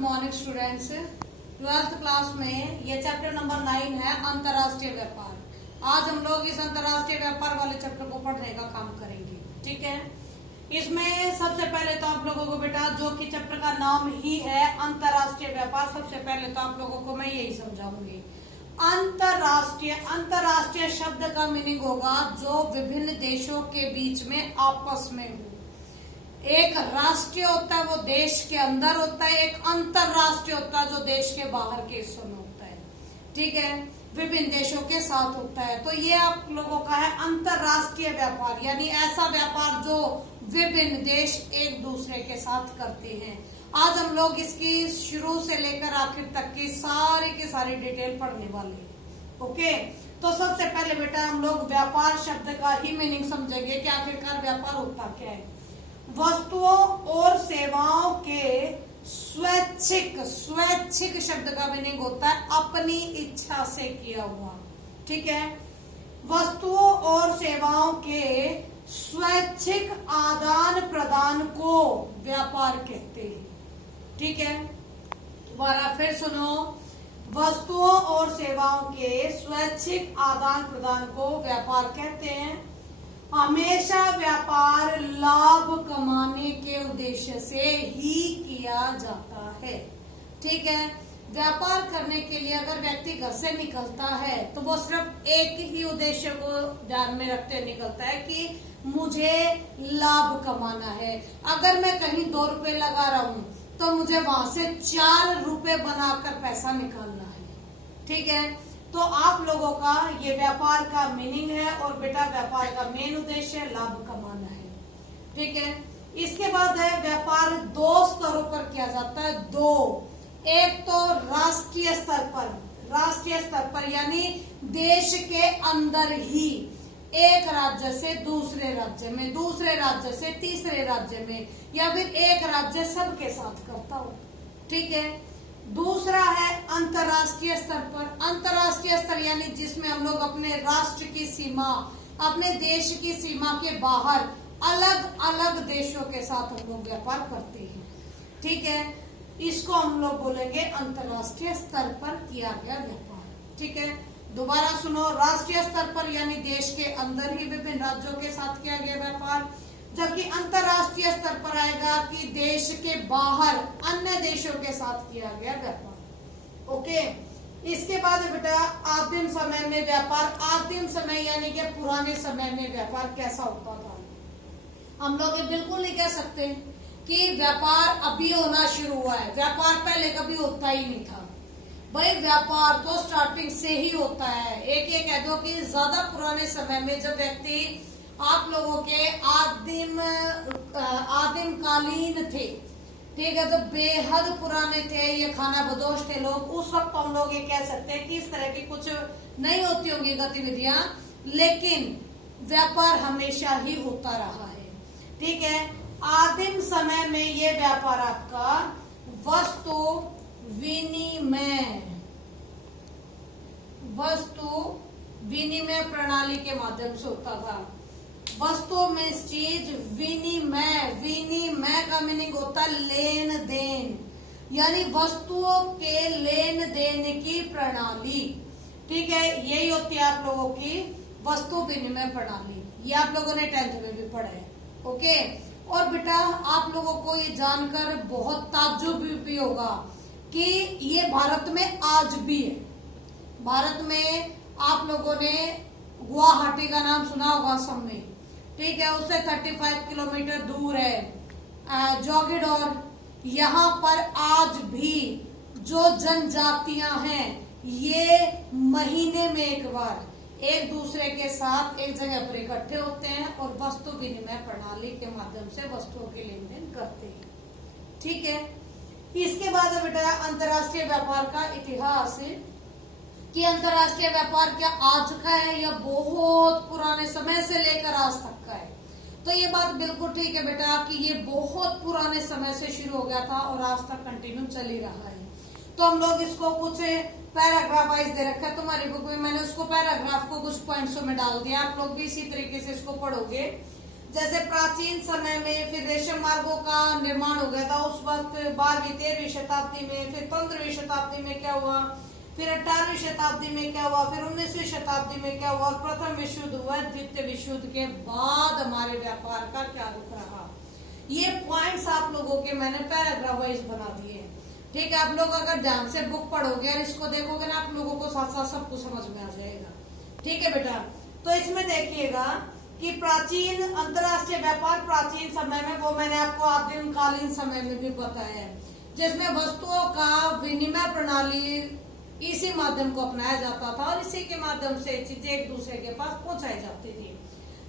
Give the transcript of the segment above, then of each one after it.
Morning students. 12th class में ये chapter number 9 है अंतर्राष्ट्रीय व्यापार। आज हम लोग इस अंतर्राष्ट्रीय व्यापार वाले चैप्टर को पढ़ने का काम करेंगे। ठीक है, इसमें सबसे पहले तो आप लोगों को बेटा जो कि चैप्टर का नाम ही है अंतर्राष्ट्रीय व्यापार, सबसे पहले तो आप लोगों को मैं यही समझाऊंगी। अंतर्राष्ट्रीय, अंतर्राष्ट्रीय शब्द का मीनिंग होगा जो विभिन्न देशों के बीच में आपस में हो। एक राष्ट्रीय होता है वो देश के अंदर होता है, एक अंतरराष्ट्रीय होता है जो देश के बाहर के हिस्सों में होता है। ठीक है, विभिन्न देशों के साथ होता है। तो ये आप लोगों का है अंतरराष्ट्रीय व्यापार, यानी ऐसा व्यापार जो विभिन्न देश एक दूसरे के साथ करते हैं। आज हम लोग इसकी शुरू से लेकर आखिर तक की सारी डिटेल पढ़ने वाले हैं। ओके, तो सबसे पहले बेटा हम लोग व्यापार शब्द का ही मीनिंग समझेंगे कि आखिरकार व्यापार होता क्या है। वस्तुओं और सेवाओं के स्वैच्छिक, स्वैच्छिक शब्द का मीनिंग होता है अपनी इच्छा से किया हुआ। ठीक है, वस्तुओं और सेवाओं के स्वैच्छिक आदान प्रदान को व्यापार कहते हैं। ठीक है, दोबारा फिर सुनो, वस्तुओं और सेवाओं के स्वैच्छिक आदान प्रदान को व्यापार कहते हैं। हमेशा व्यापार लाभ कमाने के उद्देश्य से ही किया जाता है। ठीक है, व्यापार करने के लिए अगर व्यक्ति घर से निकलता है तो वो सिर्फ एक ही उद्देश्य को ध्यान में रखते निकलता है कि मुझे लाभ कमाना है। अगर मैं कहीं 2 रुपए लगा रहा हूं तो मुझे वहां से 4 रुपए बनाकर पैसा निकालना है। ठीक है, तो आप लोगों का ये व्यापार का मीनिंग है और बेटा व्यापार का मेन उद्देश्य लाभ कमाना है। ठीक है, इसके बाद है व्यापार 2 स्तरों पर किया जाता है। 2, एक तो राष्ट्रीय स्तर पर, राष्ट्रीय स्तर पर यानी देश के अंदर ही, एक राज्य से दूसरे राज्य में, दूसरे राज्य से तीसरे राज्य में, या फिर एक राज्य सबके साथ करता हो। ठीक है, दूसरा है अंतर्राष्ट्रीय स्तर पर। अंतर्राष्ट्रीय स्तर यानी जिसमें हम लोग अपने राष्ट्र की सीमा, अपने देश की सीमा के बाहर अलग अलग देशों के साथ हम लोग व्यापार करते हैं। ठीक है, इसको हम लोग बोलेंगे अंतर्राष्ट्रीय स्तर पर किया गया व्यापार। ठीक है, दोबारा सुनो, राष्ट्रीय स्तर पर यानी देश के अंदर ही विभिन्न राज्यों के साथ किया गया व्यापार, जबकि अंतर्राष्ट्रीय स्तर पर आएगा कि देश के बाहर अन्य देशों के साथ किया गया व्यापार। ओके, इसके बाद बेटा आदिम समय में व्यापार। आदिम समय यानी कि पुराने समय में व्यापार कैसा होता था। हम लोग ये बिल्कुल नहीं कह सकते कि व्यापार अभी होना शुरू हुआ है, व्यापार पहले कभी होता ही नहीं था। भाई व्यापार तो स्टार्टिंग से ही होता है। एक ये कह दो कि ज्यादा पुराने समय में जब व्यक्ति आप लोगों के आदिम कालीन थे, ठीक है, जब बेहद पुराने थे, ये खाना बदोश थे लोग, उस वक्त हम लोग ये कह सकते हैं कि इस तरह की कुछ नहीं होती होंगी गतिविधियां, लेकिन व्यापार हमेशा ही होता रहा है। ठीक है, आदिम समय में ये व्यापार आपका वस्तु विनिमय, वस्तु विनिमय प्रणाली के माध्यम से होता था। वस्तु में चीज विनिमय, विनिमय का मीनिंग होता है लेन देन, यानी वस्तुओं के लेन देन की प्रणाली। ठीक है, यही होती है आप लोगों की वस्तु विनिमय प्रणाली। ये आप लोगों ने 10th में भी पढ़ा है। ओके, और बेटा आप लोगों को ये जानकर बहुत ताज्जुब भी होगा कि ये भारत में आज भी है। भारत में आप लोगों ने गुवाहाटी का नाम सुना होगा असम में। ठीक है, उससे 35 किलोमीटर दूर है जोगिडोर। यहाँ पर आज भी जो जनजातियां हैं ये महीने में एक बार एक दूसरे के साथ एक जगह पर इकट्ठे होते हैं और वस्तु विनिमय प्रणाली के माध्यम से वस्तुओं के लेन देन करते हैं। ठीक है, इसके बाद बेटा अंतर्राष्ट्रीय व्यापार का इतिहास कि अंतर्राष्ट्रीय व्यापार क्या आज का है या बहुत पुराने समय से लेकर आज तक का है। तो ये बात बिल्कुल ठीक है बेटा कि ये बहुत पुराने समय से शुरू हो गया था और आज तक कंटिन्यू चल ही रहा है। तो हम लोग इसको कुछ पैराग्राफ वाइज दे रखा है तुम्हारी बुक में, मैंने उसको पैराग्राफ को कुछ पॉइंट्सों में डाल दिया, आप लोग भी इसी तरीके से इसको पढ़ोगे। जैसे प्राचीन समय में फिर रेशम मार्गों का निर्माण हो गया था उस वक्त 12वीं 13वीं शताब्दी में, फिर 15वीं शताब्दी में क्या हुआ, फिर 18वीं शताब्दी में क्या हुआ, फिर 19वीं शताब्दी में क्या हुआ, और प्रथम विश्व युद्ध हुआ। द्वितीय विश्व युद्ध के बाद हमारे व्यापार का क्या रुख रहा, ये पॉइंट्स आप लोगों के मैंने पैराग्राफ वाइज बना दिए हैं। ठीक है, आप लोग अगर ध्यान से बुक पढ़ोगे और इसको देखोगे ना, आप लोगों को साथ साथ सब कुछ समझ में आ जाएगा। ठीक है बेटा, तो इसमें देखिएगा कि प्राचीन अंतरराष्ट्रीय व्यापार प्राचीन समय में, वो मैंने आपको आदिमकालीन समय में भी बताया है, जिसमें वस्तुओं का विनिमय प्रणाली इसी माध्यम को अपनाया जाता था और इसी के माध्यम से चीजें एक दूसरे के पास पहुंचाई जाती थी।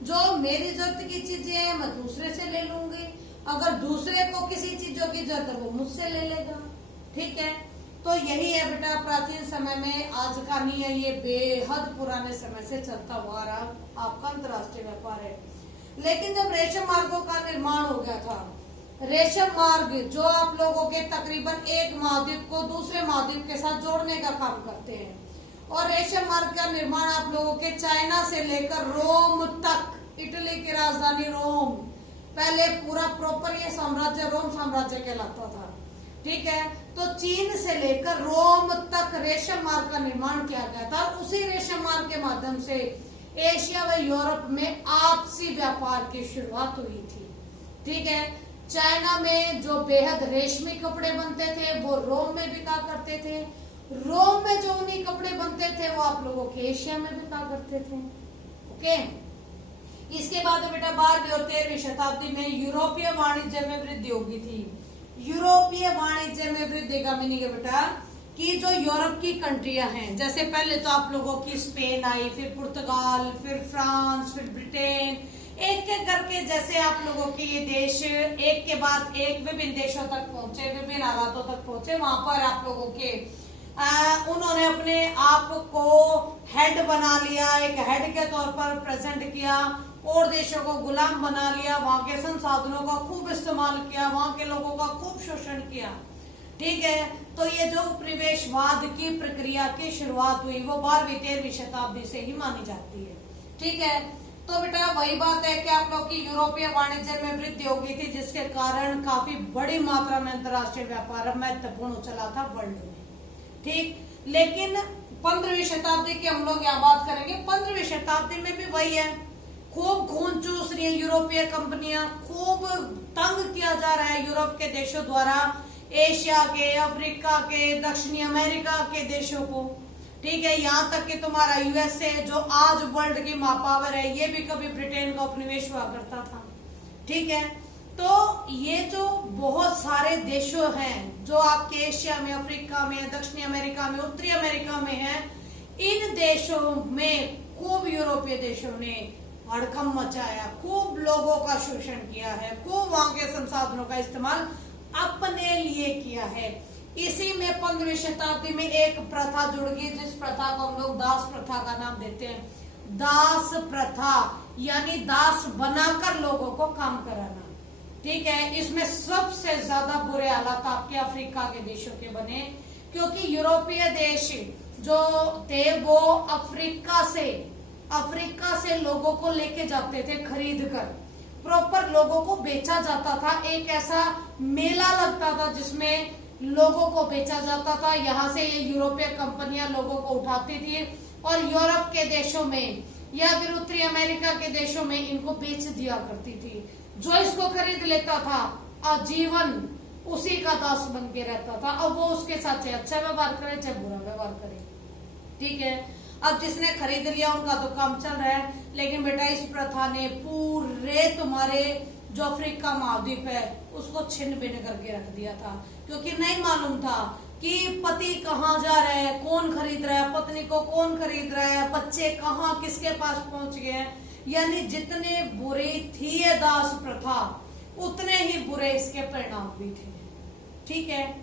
जो मेरी जरूरत की चीजें हैं मैं दूसरे से ले लूंगी, अगर दूसरे को किसी चीजों की जरूरत है वो मुझसे ले लेगा। ठीक है, तो यही है बेटा प्राचीन समय में, आज का नहीं है, ये बेहद पुराने समय से चलता हुआ रहा आपका अंतरराष्ट्रीय व्यापार है। लेकिन जब रेशम मार्गों का निर्माण हो गया था, रेशम मार्ग जो आप लोगों के तकरीबन एक महाद्वीप को दूसरे महाद्वीप के साथ जोड़ने का काम करते हैं, और रेशम मार्ग का निर्माण आप लोगों के चाइना से लेकर रोम तक, इटली की राजधानी रोम, पहले पूरा प्रॉपर ये साम्राज्य रोम साम्राज्य कहलाता था। ठीक है, तो चीन से लेकर रोम तक रेशम मार्ग का निर्माण किया गया था। उसी रेशम मार्ग के माध्यम से एशिया व यूरोप में आपसी व्यापार की शुरुआत हुई थी। ठीक है, चाइना में जो बेहद रेशमी कपड़े बनते थे वो रोम में बिका करते थे, रोम में जो ऊनी कपड़े बनते थे वो आप लोगों के एशिया में बिका करते थे। ओके, इसके बाद बेटा 12वीं और 13वीं शताब्दी में यूरोपीय वाणिज्य में वृद्धि होगी थी। यूरोपीय वाणिज्य में वृद्धि का मीनिंग है बेटा कि जो यूरोप की कंट्रियां हैं, जैसे पहले तो आप लोगों की स्पेन आई, फिर पुर्तगाल, फिर फ्रांस, फिर ब्रिटेन, एक एक करके जैसे आप लोगों के ये देश एक के बाद एक विभिन्न देशों तक पहुंचे, विभिन्न हालातों तक पहुंचे, वहां पर आप लोगों के उन्होंने अपने आप को हेड बना लिया, एक हेड के तौर पर प्रेजेंट किया, और देशों को गुलाम बना लिया, वहां के संसाधनों का खूब इस्तेमाल किया, वहां के लोगों का खूब शोषण किया। ठीक है, तो ये जो उपनिवेशवाद की प्रक्रिया की शुरुआत हुई वो 12वीं 13वीं शताब्दी से ही मानी जाती है। ठीक है, तो बेटा वही बात है कि आप लोग की यूरोपीय वाणिज्य में वृद्धि हो गई थी, जिसके कारण काफी बड़ी मात्रा में अंतरराष्ट्रीय व्यापार महत्वपूर्ण चला था वर्ल्ड में। ठीक, लेकिन 15वीं शताब्दी की हम लोग यहाँ बात करेंगे। 15वीं शताब्दी में भी वही है, खूब खून चूस रही है यूरोपीय कंपनियां, खूब तंग किया जा रहा है यूरोप के देशों द्वारा एशिया के, अफ्रीका के, दक्षिणी अमेरिका के देशों को। ठीक है, यहाँ तक कि तुम्हारा यूएसए जो आज वर्ल्ड की महापावर है, ये भी कभी ब्रिटेन का उपनिवेश हुआ करता था। ठीक है, तो ये जो बहुत सारे देशों हैं जो आपके एशिया में, अफ्रीका में, दक्षिणी अमेरिका में, उत्तरी अमेरिका में है, इन देशों में खूब यूरोपीय देशों ने हड़कंप मचाया, खूब लोगों का शोषण किया है, खूब वहां के संसाधनों का इस्तेमाल अपने लिए किया है। इसी में 15वीं शताब्दी में एक प्रथा जुड़ गई, जिस प्रथा को हम लोग दास प्रथा का नाम देते हैं। दास प्रथा यानी दास बनाकर लोगों को काम कराना। ठीक है, इसमें सबसे ज्यादा बुरे हालात आपके अफ्रीका के देशों के बने, क्योंकि यूरोपीय देश जो थे वो अफ्रीका से लोगों को लेके जाते थे खरीद कर, प्रॉपर लोगों को बेचा जाता था। एक ऐसा मेला लगता था जिसमें लोगों को बेचा जाता था। यहाँ से ये यूरोपीय कंपनियां लोगों को उठाती थी और यूरोप के देशों में या फिर उत्तरी अमेरिका के देशों में इनको बेच दिया करती थी। जो इसको खरीद लेता था आजीवन उसी का दास बन के रहता था। अब वो उसके साथ चाहे अच्छा व्यवहार करे चाहे बुरा व्यवहार करे। ठीक है, अब जिसने खरीद लिया उनका तो काम चल रहा है, लेकिन बेटा इस प्रथा ने पूरे तुम्हारे जो अफ्रीका महाद्वीप है उसको छिन्न भिन्न करके रख दिया था, क्योंकि नहीं मालूम था कि पति कहाँ जा रहा है, कौन खरीद रहा है, पत्नी को कौन खरीद रहा है, बच्चे कहाँ किसके पास पहुंच गए हैं। यानी जितने बुरी थी ये दास प्रथा उतने ही बुरे इसके परिणाम भी थे। ठीक है,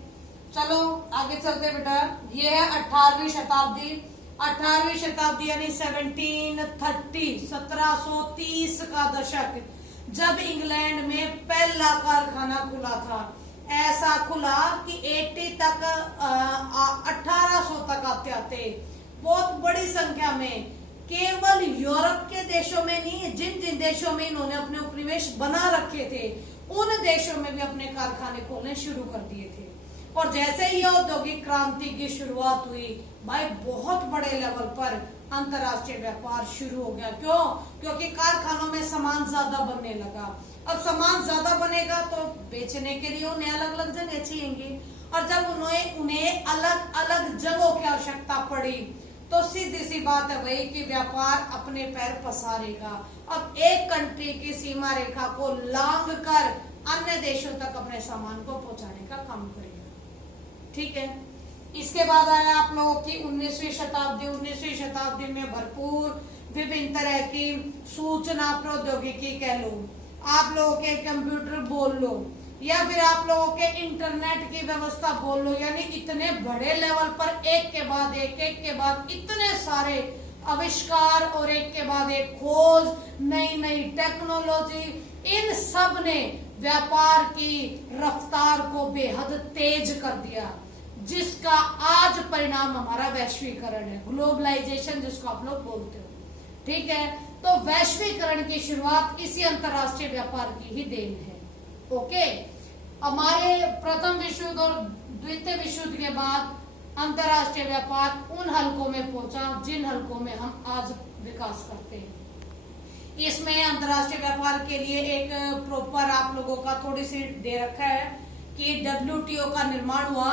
चलो आगे चलते बेटा। ये है 18वीं शताब्दी। 18वीं शताब्दी यानी 1730 का दशक, जब इंग्लैंड में पहला कारखाना खुला था। ऐसा खुला कि 1800 तक आते आते बहुत बड़ी संख्या में केवल यूरोप के देशों में नहीं, जिन जिन देशों में इन्होंने अपने उपनिवेश बना रखे थे उन देशों में भी अपने कारखाने खोलने शुरू कर दिए थे। और जैसे ही औद्योगिक क्रांति की शुरुआत हुई भाई, बहुत बड़े लेवल पर अंतर्राष्ट्रीय व्यापार शुरू हो गया। क्यों? क्योंकि कारखानों में सामान ज्यादा बनने लगा। अब सामान ज्यादा बनेगा तो बेचने के लिए उन्हें अलग अलग जगह चाहिए, और जब उन्हें अलग अलग जगहों की आवश्यकता पड़ी तो सीधी सी बात है भाई कि व्यापार अपने पैर पसारेगा। अब एक कंट्री की सीमा रेखा को लांघ कर अन्य देशों तक अपने सामान को पहुंचाने का काम करेगा। ठीक है, इसके बाद आया आप लोगों की 19वीं शताब्दी। 19वीं शताब्दी में भरपूर विभिन्न तरह की सूचना प्रौद्योगिकी कह लो, आप लोगों के कंप्यूटर बोल लो, या फिर आप लोगों के इंटरनेट की व्यवस्था बोल लो, यानी इतने बड़े लेवल पर एक के बाद इतने सारे आविष्कार और एक के बाद एक खोज, नई नई टेक्नोलॉजी, इन सब ने व्यापार की रफ्तार को बेहद तेज कर दिया, जिसका आज परिणाम हमारा वैश्वीकरण है, ग्लोबलाइजेशन जिसको आप लोग बोलते हो। ठीक है, तो वैश्वीकरण की शुरुआत इसी अंतरराष्ट्रीय व्यापार की ही देन है। ओके, हमारे प्रथम विश्व युद्ध और द्वितीय विश्व युद्ध के बाद अंतरराष्ट्रीय व्यापार उन हलकों में पहुंचा जिन हलकों में हम आज विकास करते हैं। इसमें अंतरराष्ट्रीय व्यापार के लिए एक प्रॉपर आप लोगों का थोड़ी सी दे रखा है कि WTO का निर्माण हुआ,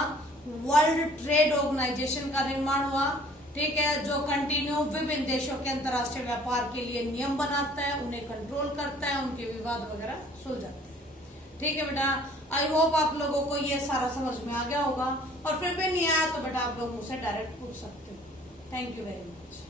वर्ल्ड ट्रेड ऑर्गेनाइजेशन का निर्माण हुआ। ठीक है, जो कंटिन्यू विभिन्न देशों के अंतरराष्ट्रीय व्यापार के लिए नियम बनाता है, उन्हें कंट्रोल करता है, उनके विवाद वगैरह सुलझाता है। ठीक है बेटा, आई होप आप लोगों को ये सारा समझ में आ गया होगा, और फिर भी नहीं आया तो बेटा आप लोग मुझसे डायरेक्ट पूछ सकते हो। Thank you very much.